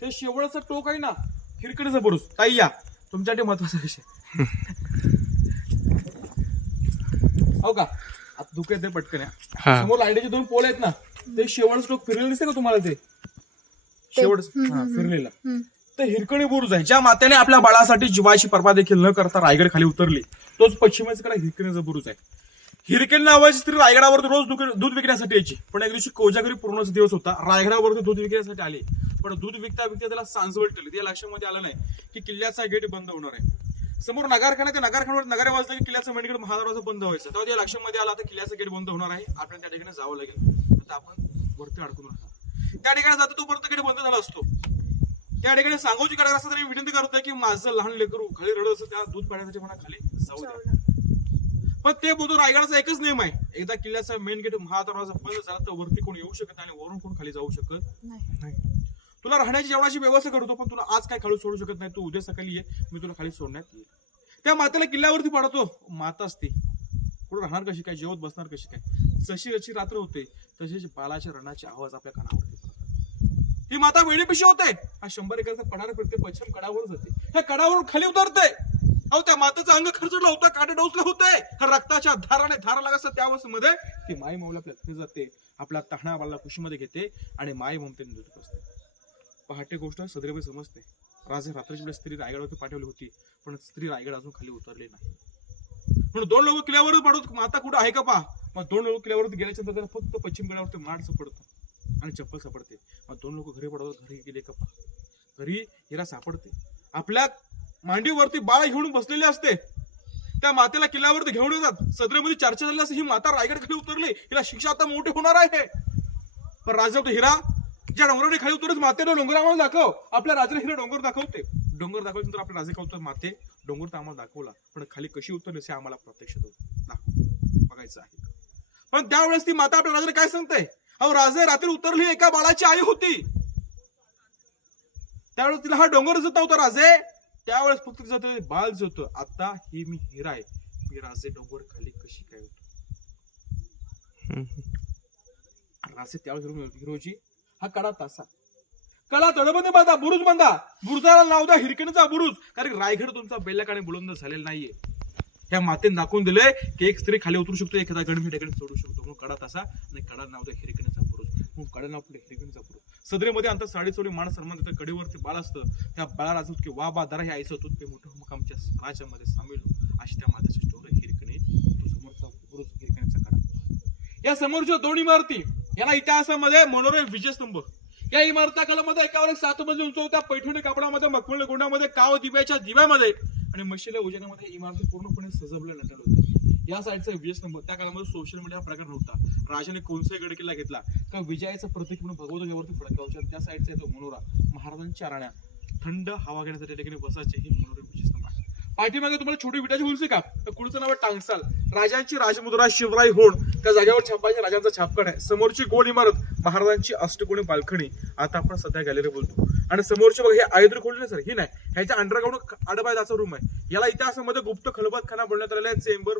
ते शेवळचं टोक आहे ना हिरकणीचं बुरुज. ताई या तुमच्यासाठी महत्त्वाचा विषय. हो का? आता दुःख येते पटकन या. हा. समोर लाईटीचे दोन पोल आहेत ना ते शेवळचं टोक फिरलेलं दिसते का तुम्हाला ते? शेवट हा फिरलेलं. हम्म. ते हिरकणी बुरुज आहे ज्या मात्याने आपल्या बाळासाठी जीवाची पर्वा देखील न करता रायगड खाली उतरली तोच पश्चिमेकडे हिरकणीचा बुरुज आहे. हिरकणी नावाची स्त्री रायगडावरती रोज दुक- दूध विकण्यासाठी यायची. पण एक दिवशी कोजागरी पूर्णच दिवस होता रायगडावरती दूध विकण्यासाठी आली. पण दूध विकता विकता त्याला सांजवळ ठेवली. त्या लक्षामध्ये आलं नाही की किल्ल्याचा गेट बंद होणार आहे. समोर नगारखाना त्या नगारखान्यावर नगारे वाजलं की किल्ल्याचा मेनगेट महादरवाजा बंद व्हायचा. तेव्हा त्या लक्षामध्ये आला आता किल्ल्याचं गेट बंद होणार आहे. आपल्याला त्या ठिकाणी जावं लागेल. आता आपण वरती अडकून राहा त्या ठिकाणी जातो तोपर्यंत गेट बंद झाला असतो. त्या ठिकाणी सांगूची कडक असं तरी विनंती करतोय की माझं लहान लेकरू खाली रडत असं त्या दूध पाण्यासाठी म्हणा खाली जाऊ द्या. पण ते बोलतो रायगडाचा एकच नियम आहे. एकदा किल्ल्याचा मेन गेट महादरवाजा बंद झाला तर वरती कोण येऊ शकत नाही आणि वरून कोण खाली जाऊ शकत नाही. तुला राहण्याची जेवणाची व्यवस्था करतो पण तुला आज काय खाली सोडू शकत नाही. तू उद्या सकाळी ये मी तुला खाली सोडण्यात येईल. त्या मातेला किल्ल्यावरती पाडतो. माता असते. पुढे राहणार कशी काय? जेवत बसणार कशी काय? जशी जशी रात्र होते तशीच बालाच्या रणाचे आवाज आपल्या कानावरती ही माता वेळीपिशी होते. हा शंभर एकरचा पडार फिरते पश्चिम कडावर जाते. त्या कडावरून खाली उतरते. अहो त्या मातेचं अंग खर्चलं होतं काटे डोसलं होते. ह्या रक्ताच्या धाराने धारा लागत त्या अवस्थेमध्ये ती माई माऊला आपल्या जाते. आपला तहणा बाला कुशीमध्ये घेते आणि माई ममतेने दूध असते पहाटे गोष्ट सदरेबाई समजते. राजे रात्रीची वेळेस स्त्री रायगडावरती पाठवली होती पण स्त्री रायगड अजून खाली उतरली नाही. म्हणून दोन लोक किल्ल्यावर पाठवत माता कुठं आहे का पहा? मग दोन लोक किल्ल्यावरती गेल्याच्यानंतर फक्त पश्चिम गडावरती माड सापडतं आणि चप्पल सापडते. मग दोन लोक घरी पडवत घरी गेले का पहा? घरी हिरा सापडते. आपल्या मांडीवरती बाळ घेऊन बसलेले असते. त्या मातेला किल्ल्यावरती घेऊन येतात. सदरेमध्ये चर्चा झाली असते ही माता रायगड खाली उतरली हिला शिक्षा आता मोठी होणार आहे. पण राजा होतो हिरा ज्या डोंगराने खाली उतरत मातेला डोंगर आम्हाला दाखव. आपल्या राजाला हिरा डोंगर दाखवते. डोंगर दाखवल्यानंतर आपल्या राजा कवतात माते डोंगर तर आम्हाला दाखवला. पण खाली कशी उतरली हे आम्हाला प्रत्यक्ष दाखव. बघायचं आहे. पण त्यावेळेस ती माता आपल्या राजाला काय सांगते? अहो राजे रात्री उतरली एका बाळाची आई होती. त्यावेळेस तिला हा डोंगर दिसत नव्हता राजे. त्यावेळेस फक्त तिचं ते बाळ होतं. आता ही मी हिरा आहे. मी राजे डोंगर खाली कशी काय होतो? राजे त्यावेळेस हिरोजी हा कडा तासा. कडा तडबंद बांधा बुरुज बांधा. बुरुजाला नाव द्या हिरकणीचा बुरुज. कारण रायगड तुमचा बेलकाने बुलंद झालेला नाहीये. ह्या मातेने दाखवून दिलंय की एक स्त्री खाली उतरू शकतो एखादा गड ठिकाणी सोडू शकतो. म्हणून कडा तासा आणि कडा नाव द्या हिरकणीचा बुरुज. म्हणून कडा नाव पुढे हिरकणीचा बुरुज. सदरेमध्ये अंतर साडेचोरी मान सन्मान देतं कडेवरती बाळ असतं. त्या बाळाला असं की वा बा दरा हे आईचं होतं ते मोठं मुकामच्या राजामध्ये सामील अशी त्या मातेची स्टोर हिरकणी तो समोरचा बुरुज हिरकणीचा कडा या समोरच्या दोन इमारती याला इतिहासामध्ये मनोरम विजयस्तंभ. या इमारताकालामध्ये एकावर एक सात मजली उंच होत्या पैठणी कापडामध्ये मखमल गोंडामध्ये काव दिव्याच्या दिव्यामध्ये आणि मशीला उजेडामध्ये इमारती पूर्णपणे सजवल्या नटल होती या साईडचा विजयस्तंभ त्या काळामध्ये सोशल मीडिया प्रकार नव्हता. राजाने कोणसाही गड किल्ला घेतला का विजयाचं प्रतीक म्हणून भगवत यावरती फडकावच्या त्या साईडचा येतो मनोरा. महाराजांच्या राण्या. थंड हवा घेण्यासाठी ठिकाणी बसायचे ही मनोरम विजयस्तंभ आहे. पाठीमागे तुम्हाला छोटी विटाची उलसी का तर कुळचं नाव टांगसाल. राजांची राजमुद्रा शिवराय होण त्या जागेवर छापायच्या राजांचा छापकण आहे. समोरची गोल इमारत महाराजांची अष्टकोणी बाल्कनी आता आपण सध्या गॅलरी बोलतो. आणि समोरचे बघा हे आयुर्वेद खोली नाही सर ही नाही. ह्याच्या अंडरग्राऊंड आडबायदाचा रूम आहे. याला इतिहासामध्ये गुप्त खलबतखाना बोलण्यात आलेला आहे. चेंबर